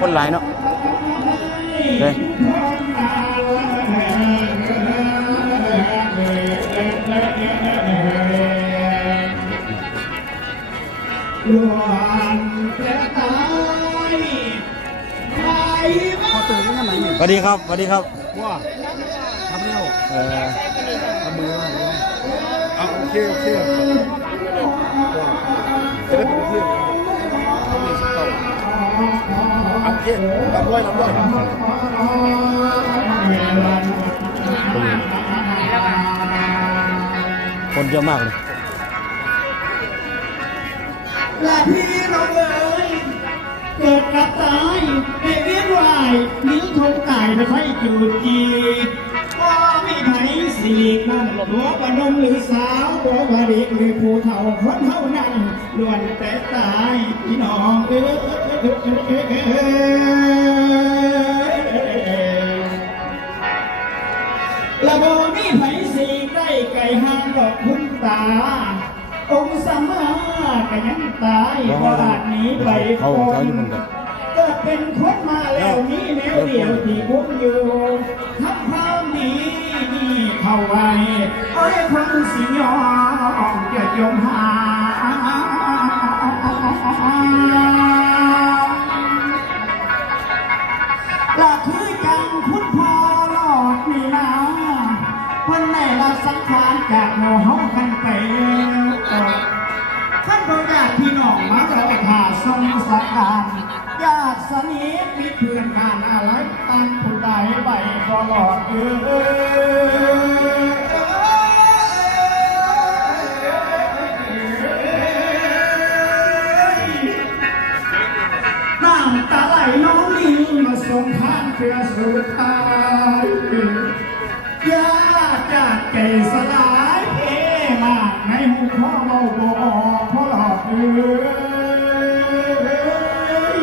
คนหลายเนาะเลยหลวงพระตายใครบ้างสวัสดีครับสวัสดีครับว่าทำเร็วเออทำมือว่าอย่างนี้เอาโอเคโอเค อาโอเครับด้วยรับด้วยคนเยอะมากเลยและพี่น้องเอ๋ยเกิดกับตายในเวียนวายนี้คงตายไม่ค่อยจูดจีว่า ไม่ไผสิริกุมหัวปนมหรือสาวหัวบริหรือผู้เฒ่าคนเท่านั้นล้วนแต่ตายพี่น้องเอ๋ยละโบมีไผสีใกล้ไก่ห้างดอกคุณตา องค์สมมาก็ยังตายเพราะอาจหนีไปคนก็เป็นคนมาแล้วมีแนวเดียวที่บุญอยู่ทำควา เข้าไว้ไอ้คนสิยอมจะยมหาละคือจังคุณพ่อรอดนี่นาคนในละสังขารจากหมู่เฮากันไปขั้นบ่ญาติพี่น้องมารอท่าทรงสักการญาติสนิทมิเพื่อนกันอะไรตั้งผู้ใดไปก็รอดเออ เื่อสุดท้ายยาจากใจสลายเพมากในหูพ่อเบาบอกพ่อหลอดเอ้ย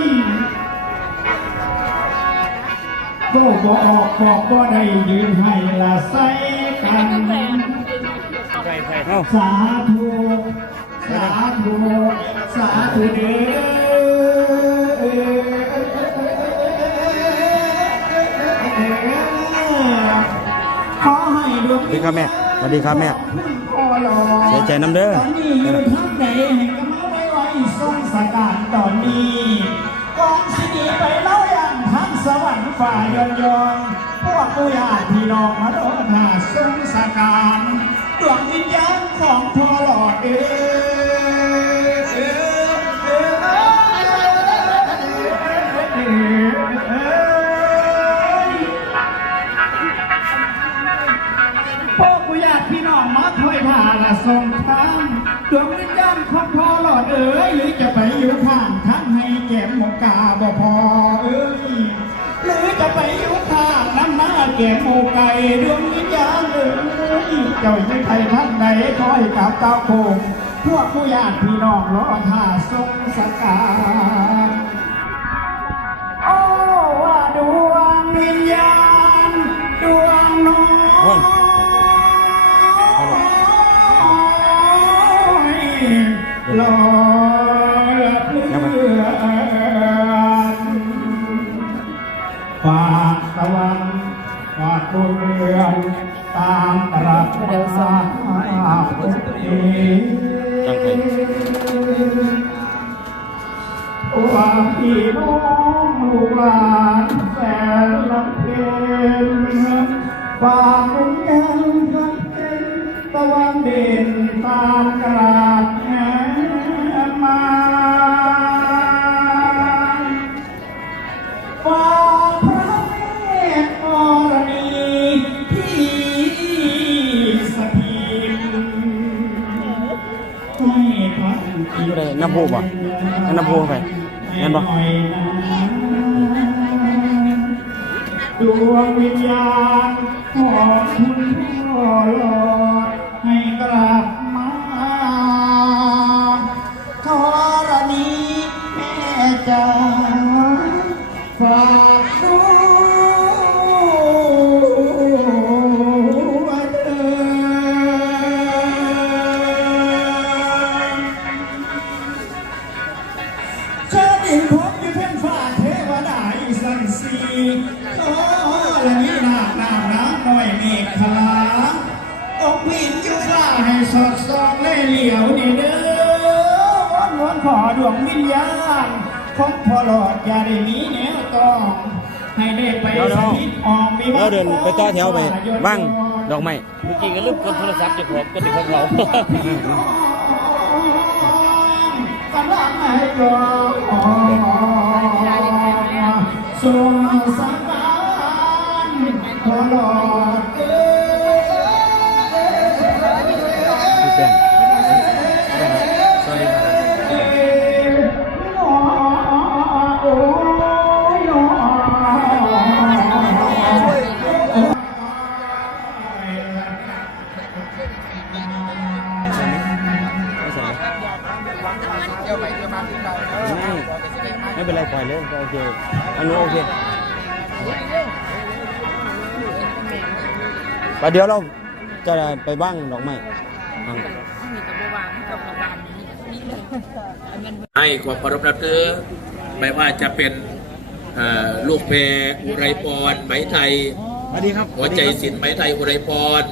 เบาบอกบอกบ่ได้ยืนให้ละใส่กันสาธุสาธุสาธุเด้อ สวัสดีครับแม่สวัสดีครับแม่พ่อหล่อเสียใจน้ำเด้อตอนนี้อยู่ทักไหนเห็นกำลังไว้ไว้ทรงสกัดตอนนี้ก่อนสิหนีไปเล่าอย่างทั้งสวรรค์ฝ่ายอนยอนพวกผู้ญาติพี่น้องมาโดนหาทรงสกาดดวงวิญญาณของพ่อหลอดเอง ส่งทางดวงวิญญาณของพ่อหลอดเอ๋ยหรือจะไปอยู่ข้างท่านให้แก้มหมกกาบ่พอเอ้ยหรือจะไปอยู่ข้างน้ำหน้าแก้มหมไก่ดวงวิญญาณเอ๋ยเจ้าจะไปท่านใดคอยกับเต้าโคงพวกผู้ญาติพี่น้องรอท่าทรงสการ ฝากตะวันฝากบุญเรือนตามตรัสเดี๋ยวสอนพุทธีจังไผว่าพี่น้องลูกหลานแสนลำเพ็ญฝากเป็นกันกันเป็นตะวันเด่นตามกราบแห่มา จิอยู่ตได้น้ำพุบ่ให้น้ำพุไปเห็นป่ะดวงวิญญาณของคุณพ่อหลอดให้กลับมาธรณีแม่จ๋า ขอดวงวิญญาณ ของพ่อหลอดอย่าได้หนีแนวต้อง ให้ได้ไปเดี๋ยวสนิทออกมีเราเดินไปต่อแถวไปว่างดอกไม้เมื่อกี้ก็ลืมกดโทรศัพท์เจะของก็ติดของเรา กำลังให้รอส่งสังกานตลอดเอ้ย เป็นไรปล่อยเลยก็โอเคอันนู้นโอเคไปเดี๋ยวเราจะไปบ้างดอกไม้อะให้ความเคารพนับถือไม่ว่าจะเป็นเอ่อลูกแพรอุไรพรไหมไทยสวัสดีครับหัวใจศิลป์ไหมไทยอุไรพร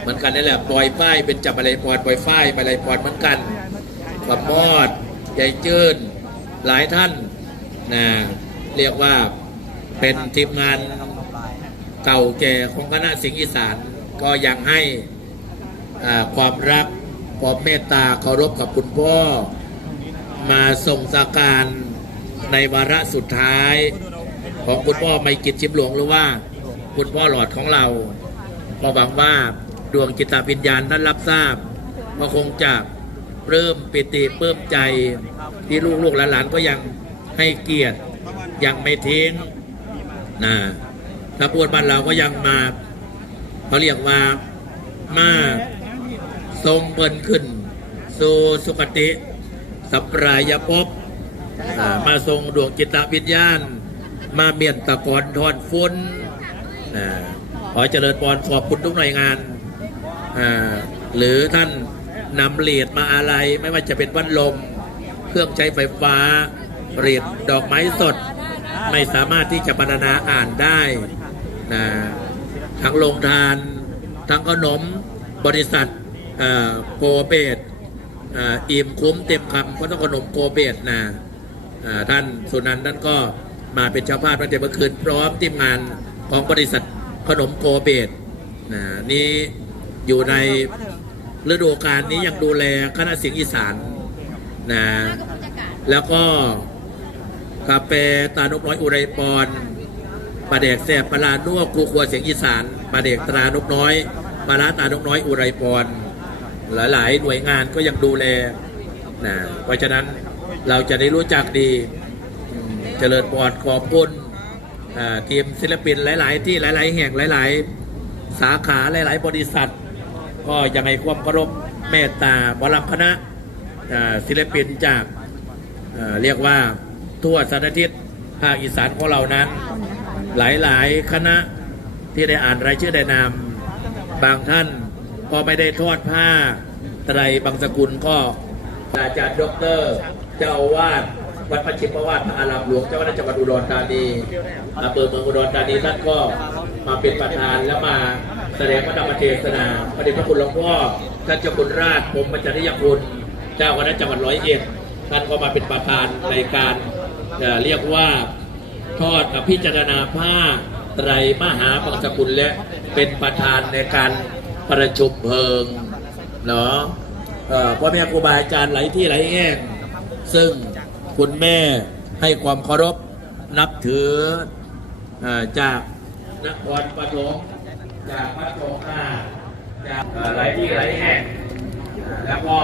เหมือนกันนั่นแหละปล่อยฝ้ายเป็นจับอะไรพรปล่อยฝ้ายไปอะไรพรเหมือนกันกับมอดใหญ่จื้นหลายท่าน นะเรียกว่าเป็นทีมงานเก่าแก่ของคณะสิงห์อีสาน ก็ยังให้อ่าความรักความเมตตาเคารพกับคุณพ่อ มาส่งสาการในวาระสุดท้าย ของคุณพ่อไม่กิจชิมหลวงหรือว่าคุณพ่อหลอดของเราก็หวังว่าดวงจิตวิญญาณนั้นรับทราบก็คงจะเริ่มปิติเพิ่มใจที่ลูกๆหลานๆก็ยัง ให้เกียรติยังไม่ทิ้งนะถ้าพูดบ้านเราก็ยังมาเขาเรียกว่ามาทรงเปินขึ้นสู่สุคติสัปรายภพมาทรงดวงจิตวิญญาณ มาเมียนตะกอนทอนฟุ้นอ่าขอเจริญพรขอบคุณทุกหน่วยงาน หรือท่านนำเหรียญมาอะไรไม่ว่าจะเป็นวันลม เครื่องใช้ไฟฟ้า เรียญดอกไม้สด ไม่สามารถที่จะบรรณาอ่านได้นะทั้งโรงทาน ทั้งขนมบริษัทอ่อโกเบตอิ่มคุ้มเต็มคำเพราะต้องขนมโกเบตนะอ่าท่านสุนันท์ท่านก็มาเป็นเจ้าภาพตั้งแต่เมื่อคืนพร้อมทีมงานของบริษัทขนมโกเบตนะนี่อยู่ในฤดูกาลนี้ยังดูแลคณะเสียงอีสานนะแล้วก็ กาแฟตานกน้อยอุไรปอนปลาเด็กแสบปลาลานัวครูครัวเสียงอีสานปลาเด็กตรานกน้อยปลาลาตานกน้อยอุไรปอนหลาย ๆ หน่วยงานก็ยังดูแลนะเพราะฉะนั้นเราจะได้รู้จักดีเจริญปอดขอบคุณอ่าทีมศิลปินหลาย ๆ ที่หลาย ๆ แห่งหลาย ๆ สาขาหลาย ๆ บริษัท ก็ยังให้ความเคารพเมตตาบรมคณะศิลปินจากอ่าเรียกว่า ทั่วสารทิศภาคอีสานของเรานั้น หลายๆ คณะที่ได้อ่านรายชื่อได้นามบางท่านก็ไม่ได้ทอดผ้าไตรบางสกุลก็อาจารย์ด็อกเตอร์เจ้าวาสวัดพระชิมวาสพระอารามหลวงเจ้าคณะจังหวัดอุดรธานีอำเภอเมืองอุดรธานีท่านก็มาเป็นประธานและมาแสดงพระธรรมเทศนาพระเดชพระคุณหลวงพ่อท่านเจ้าคุณราชผมปัญจนิยคุณเจ้าคณะจังหวัดร้อยเอ็ดท่านก็มาเป็นประธานในการ เอ่อเรียกว่าทอดอภิจารณาผ้าไตรมหาบางสกุลและเป็นประธานในการประชุมเพลิงเนาะเอ่อพ่อแม่ครูบาอาจารย์หลายที่หลายแห่งซึ่งคุณแม่ให้ความเคารพนับถืออจากนครปฐมจากพัทยาจากหลายที่หลายแห่งแล้วก็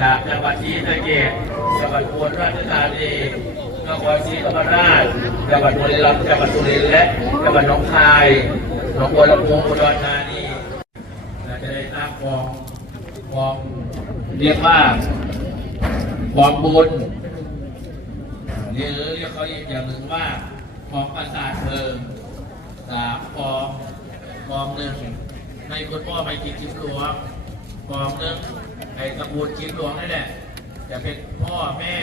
จากจังหวัดศรีสะเกษจังหวัดอุบลราชธานี นครศรีธรรมราชจังหวัดบุรีรัมย์จังหวัดสุรินทร์และจังหวัดหนองคายหนองบัวลำพูอุดรธานีเราจะได้สร้างกองกองเรียกว่ากองบุญหรือเรียกเขาอีกอย่างหนึ่งว่ากองประสาทเพลิงสามกองกองหนึ่งในคุณพ่อไม่กินชิมหลวงกองหนึ่งไอ้ตระกูลชิ้นหลวงนี่แหละจะเป็นพ่อแม่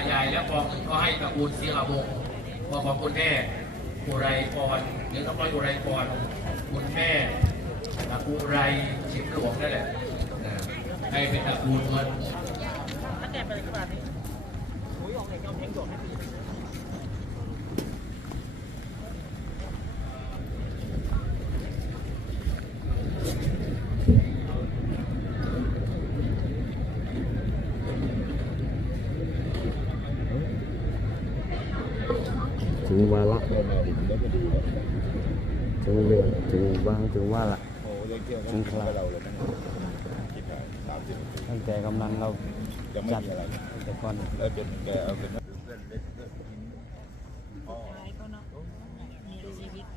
ายายแล้วกองหนึ่งก็ให้ตระกูลศิลาวงศ์พอของคุณแม่อุไรพรหรือต้องน้อยอุไรพรคุณแม่ตระกูลไรฉิมหลวงนั่นแหละนะให้เป็นตระกูลเงิน ถึงวาระถึงเรื่อง ถึงวางถึงว่าละโอ้ยังเที่ยวถึงคกัราบเราเลยนะคิดว่าสามสิบตั้งแต่กำนันเรายังไม่จัดมีอะไรแต่ก่อนแล้วเป็นแกเอาเป็นเพื่อนเล็กเพื่อนพ่อ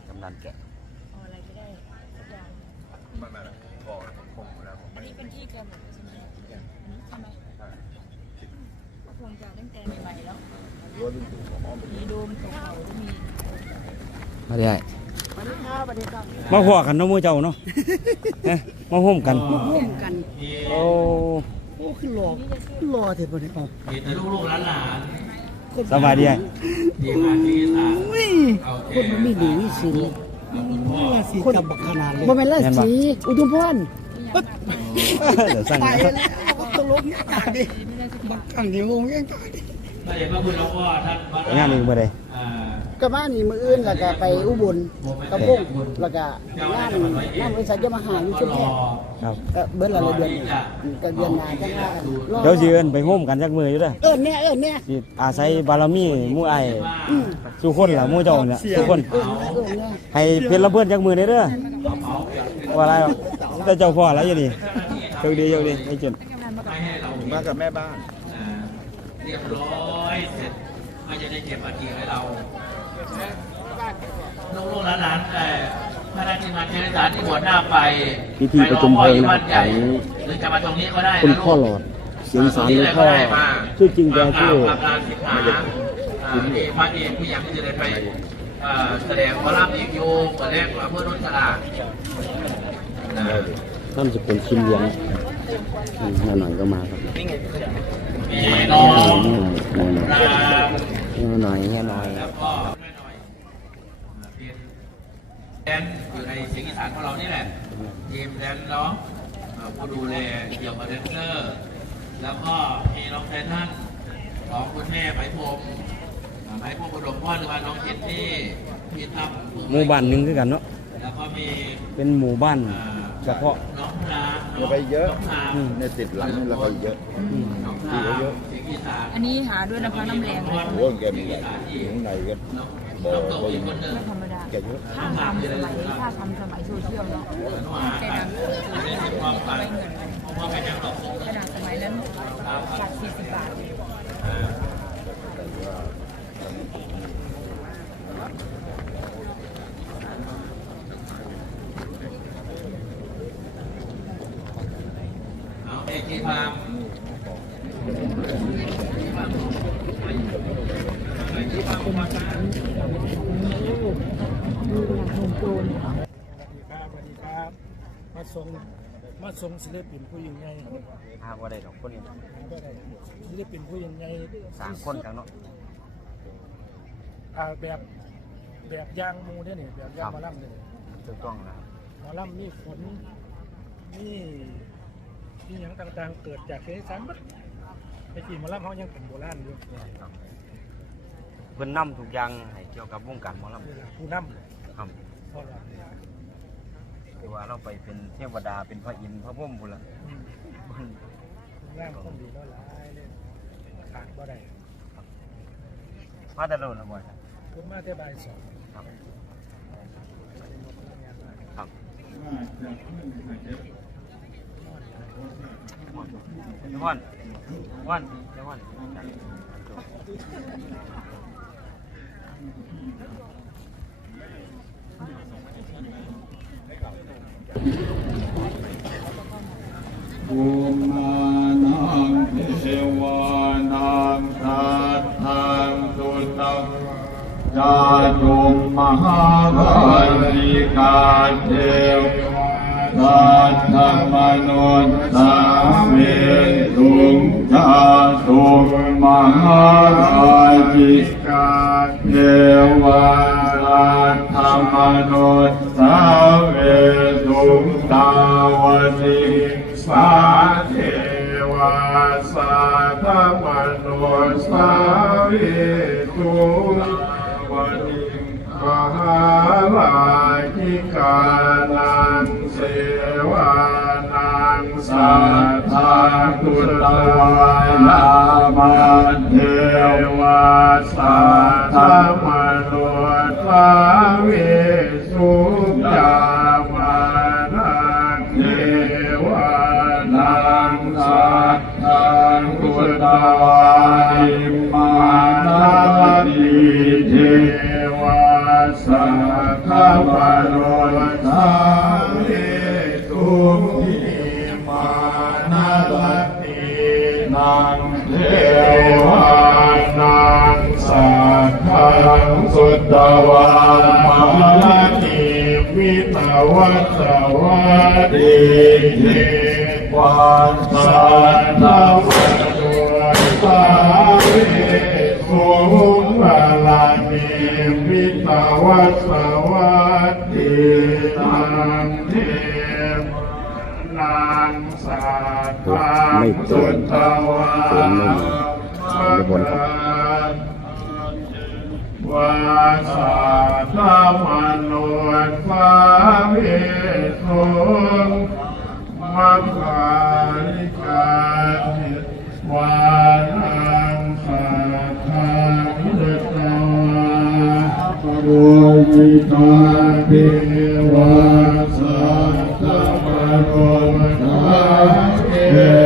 กำนันแกะเอาอะไรก็ได้สักอย่างมันมาแล้วพ่อคงแล้วผมอันนี้เป็นที่แกหมดเลยใช่ไหมอันนี้ใช่ไหมก็คงจะตั้งแต่ใหม่ๆแล้วรั้วลุงตู่ของอ้อมเป็นมีโดมเก่าๆก็มีมาได้สวัสดี มาหัวกันเน้องมือเจ้าเนาะเอ๊ะมาห่มกันร่วมกันมีโอ้โอ้ขึ้นรอขึ้นรอเถอะพอดีครับมีแต่ลูกๆหลานสบายดีๆที่มาที่สามเอาแก่คนมันไม่ดีวิสิเอาคุณพ่อคนบักขนาดเลยบ่เป็นราศีอุทุมพรเดี๋ยวสั่งไปนะแล้วก็ตลกตายดิบักขังเดียวงงยังตายดิพระเดชพระคุณหลวงพ่อท่านพระงานอีกบ่ได้อ่า ก็มานี่มืออื่นแล้วก็ไปอุบลกระพงแล้วก็งานงานบริษัทยามาหาอยู่ชุมแพรอก็เบิ้ลอะไรเดือนนี้ก็เดือนหน้าจังว่ากันรอเดี๋ยวสิเอิ้นไปห่มกันจักมืออยู่เด้อเอิ้นแน่เอิ้นแน่สิอาศัยบารมีหมู่ไอ้ายสู่คนล่ะหมู่เจ้าเนี่ยทุกคน เอิ้นแน่เอิ้นแน่ให้เพชรระเบิดจักมือได้เด้อว่าอะไรหรอกแต่เจ้าพ่ออะไรอยู่นี่โชคดีโชคดีให้จนไม่ให้เรามากับแม่บ้านอ่าเรียบร้อยเสร็จก็จะได้เก็บอาทิตย์ให้เรา ลูกๆหลานๆแต่พระราชมาเทศาที่บวชหน้าไปพิธีประชุมเพลิงนะครับไปรอพ่ออยู่บ้านใหญ่ของหรือจะมาตรงนี้ก็ได้คุณนะพ่อหลลูอกดเสียงสารหลวงพ่อชื่อจริงแกชื่อพระราชิกาอ่าเอกพระเอกผู้ยังที่จะได้ไปเอ่อแสดงวาระอีกโยมเปิดแรกมาเพื่อนุสลานะท่านสกุลชิมเลี้ยงอืมแม่หน่อยก็มาครับมีน้องแม่หน่อยรามแม่หน่อยแม่หน่อยแล้วก็แม่หน่อยเป็น แดนอยู่ในเสียงอีสานของเรานี่แหละทีมแดนเนาะเอ่อผู้ดูแลเกี่ยวกับแดนเซอร์ แล้วก็มีน้องแทนท่านของคุณแม่ไหมพรมอ่าไหมพรมอุดมพ่อหรือว่าน้องเคนนี่พี่ตั้มหมู่บ้านหนึงคือกันเนาะแล้วก็มีเป็นหมู่บ้านอ่าเฉพาะน้องนาอย่าไปเยอะน้องนาอืมในติดหลังนี่เราก็เยอะอืมน้องนาเสียงอีสานอันนี้หาด้วยนะคะน้ำแรงโอ้ยแกมีอะไรอยู่ข้างในก็ บ่อน้องโตบ่อไม่อีกคนหนึ่งธรรมดาแกเยอะถ้าทำสมัยถ้าทำสมัยโซเชียลเนาะแกดังได้เงินเพราะว่าเป็นยังตกลงขนาดสมัยนั้นบัตร40บาท เอาเอกที่พาม ครับสวัสดีครับ มาส่งมาส่งศิลปินผู้ยิ่งใหญ่หาว่าได้ดอกคนนี้ก็ได้ศิลปินผู้ยิ่งใหญ่สามคนกันเนาะอ่าแบบแบบยางหมูเนี่ยนี่แบบยางหมอลำเนี่ยถูกต้องนะหมอลำมีฝนมีมีอย่างต่างๆ เกิดจากเหตุการณ์บัดไปกี่หมอลำเขายังเป็นโบราณอยู่เพิ่นนำทุกอย่างให้เกี่ยวกับวงการหมอลำนี่แหละผู้นำครับเพราะว่า คือว่าเราไปเป็นเทวดาเป็นพระอินทร์พระพรหมพุ่นล่ะอืมผู้งามคนดีแล้วหลายเลยขาดบ่ได้มาแต่โดนละบ่อยผมมาแต่บ่ายสองครับครับวันวันวันวัน ภูมานังเทวานังทัตทังสุตังจาตุมมหาราชิกาเทวาสัทธมนุษย์สาเวทุงชาตุมหาราชิกาเทวาสัทธมนุษย์สาเวทุงตาวิ สาเทวาสัทธมนุษย์สาเวทุงวติมหาลาคิกานังเสวานังสัทธาตุตวายามาเทวาสัทธมนุษย์ลา ตตวามาลติวิตวัตวัติเทวาสัทธมโนทาเวตุมาลาติวิตาวัสวัตตินังเทมนางสัตตาสุตตวาาวา สัตตมนุษย์ฟ้าเวทุงมังคาลิกานิวานังสัทธาสุตตวาโอวิตาเทวาสัตตมโนทาเอ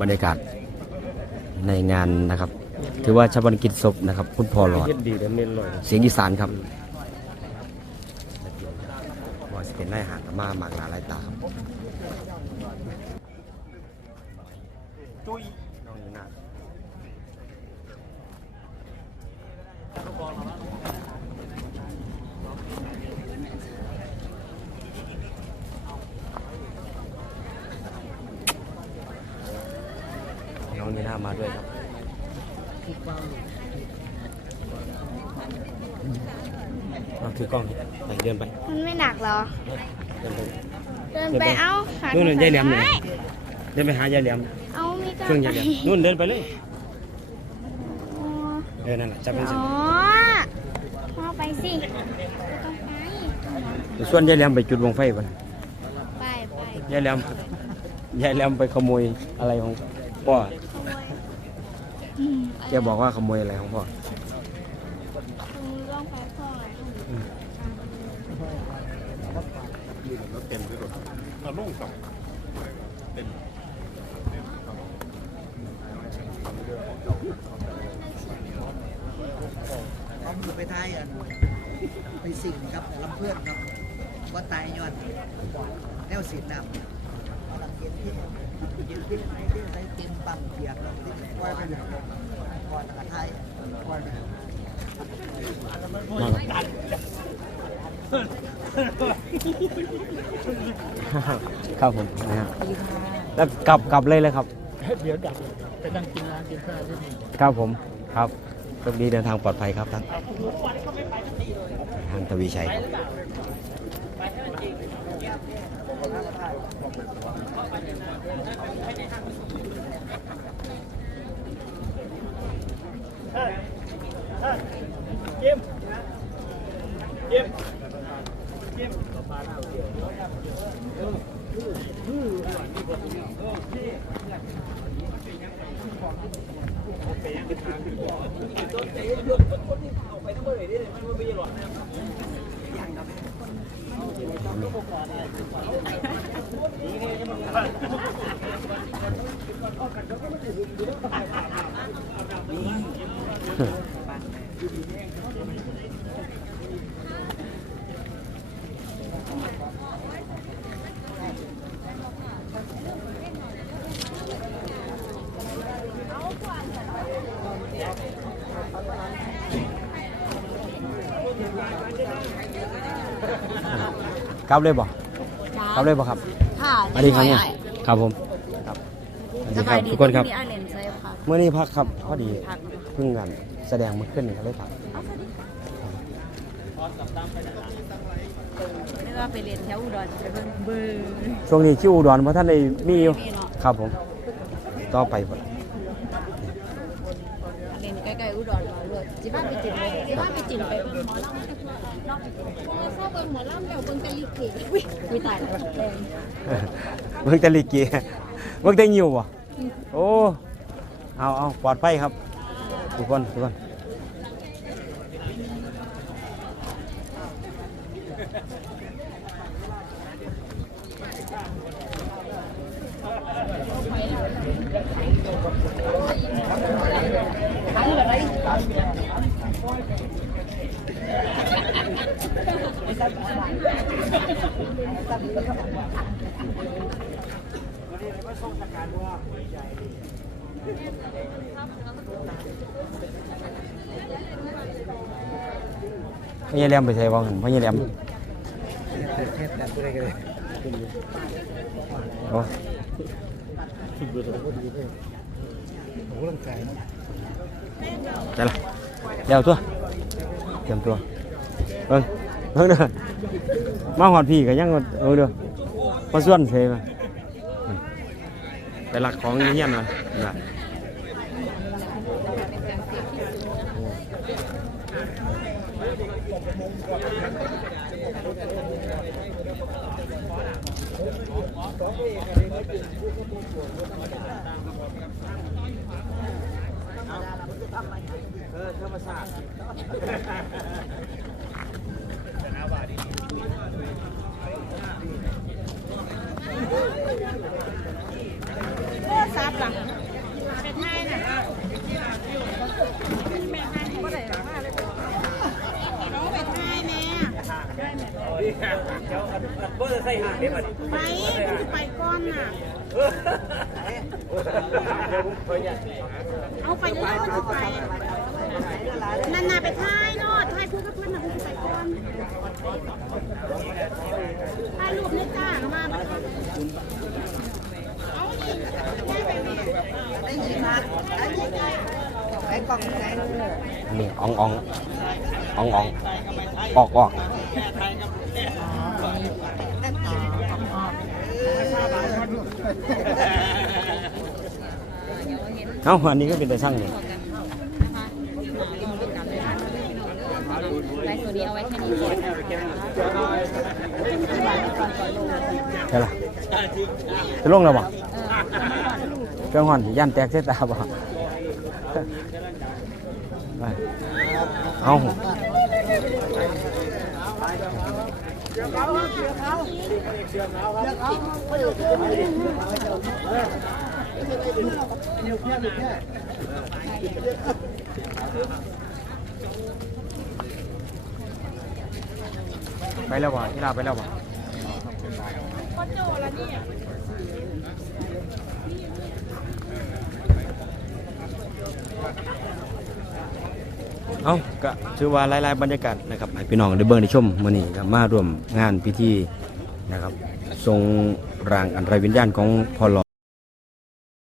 บรรยากาศในงานนะครับ ถือว่าชาปนกิจศพนะครับ คุณพ่อหลอดเสียงอีสานครับว่าสิเป็นนายหารมาหมากหลายตาครับน้องนีน่าน้องนีน่ามาด้วยครับเอา ถือกล้องไปเดินไปมันไม่หนักเหรอ เดินไป เดินไปเอ้าหานู่นน่ะยายแหลมเนี่ยไม่เดินไปหายายแหลมเอามีกาเครื่องยายแหลมนู่นเดินไปเลยอ๋อเออนั่นแหละจับเป็นสิอ๋อพ่อไปสิต้องไปเดี๋ยวส่วนยายแหลมไปจุดวงไฟก่อนไปไปยายแหลมยายแหลมไปขโมยอะไรของพ่ออืมแกบอกว่าขโมยอะไรของพ่อ คุณต้องไปพ่อหน่อย เอามือ ไปท้ายอันไปสิ่งครับลำเพื่อนครับว่าตายย้อนแนวสีดำเอาหลังเกณฑ์ที่เกณฑ์ที่ไหนที่ไหนเกณฑ์ปั๊มเปียกแล้วที่ว่าไปอยู่ก่อนตะไทยก่อนครับผมนะฮะแล้วกลับกลับเลยเลยครับเดี๋ยวดับไปนั่งกินร้านกินข้าวที่นี่ครับผมครับ โชคดีเดินทางปลอดภัยครับท่านทางทวีชัยครับก ก็ไปยังไปทางคือบอกคนที่เอาไปทั้งหมดเลยนี่เลยไม่ไม่ไปยังหลอนนะครับอย่างนั้นคนที่เอาไปทั้งหมดเลยนี่เลยไม่ไม่ไปยังหลอนนะครับ ลับเลยบ่กลับเลยบ่ครับ ค่ะสวัสดีครับเนี่ยครับผมครับสวัสดีครับทุกคนครับมีอาเลนใช่ค่ะเมื่อนี้พักครับพอดีพักเพิ่งงานแสดงมาขึ้นก็เลยครับเรียกว่าไปเรียนแถวอุดรจะเบิ่งเบอร์ช่วงนี้คิวอุดรเพราะท่านได้มีอยู่มีเนาะครับผมต่อไปบ่เรียนใกล้ๆอุดรมาเลยจิบ้าไปจินเลยจิบ้าไปจินไปเบิ่งหมอลำ เนาะชอบเบิ่งหมอลำเดี๋ยวเบิ่งตะลิกอุ้ยอุ้ยตายแล้วแรงเบิ่งแตะลิเกเบิ่งแต่ยิวบ่โอ้เอาเอาปลอดภัยครับ ทุกคนทุกคน พ่อใหญ่แหลมไปใส่บ้างพ่อใหญ่แหลมโอ้ผมร่างกายนะได้ละเดี๋ยวตัวเตรียมตัวเบิ่งเบิ่งเด้อมาหอดพี่ก็ยังเออเด้อมาส่วนเสมาไปหลักของเฮียนหน่ อ ยนะใส่หางได้ปไปก้อนน่ะเอาไปเรื่อยๆมันจะไปนันนาไปท้ายเนาะท้ายพูดกับเพื่อนน่ะพูดไปก้อนถ่ายรูปนี่จ้าเอามาไปก่อนเอาดิได้ไปแม่ได้ยินมาได้ยินไงไอ้กล่องไหนนี่อ่องอ่องอ่องอ่องออกออก เอ้าอันนี้ก็เป็นแต่ช่างนี่ไลฟ์สดนี้เอาไว้แค่นี้ก่อนใช่ละจะลงแล้วบ่เครื่องหอนสิย่านแตกเส้ตาบ่ไปเอา ไปแล้วบ่ที่ลาไปแล้วบ่ เอาก็ถือว่าหลายๆบรรยากาศนะครับให้พี่น้องได้เบิ่งได้ชมมื้อนี้ก็มาร่วมงานพิธีนะครับทรงร่างอันไรวิญญาณของพ่อหลอ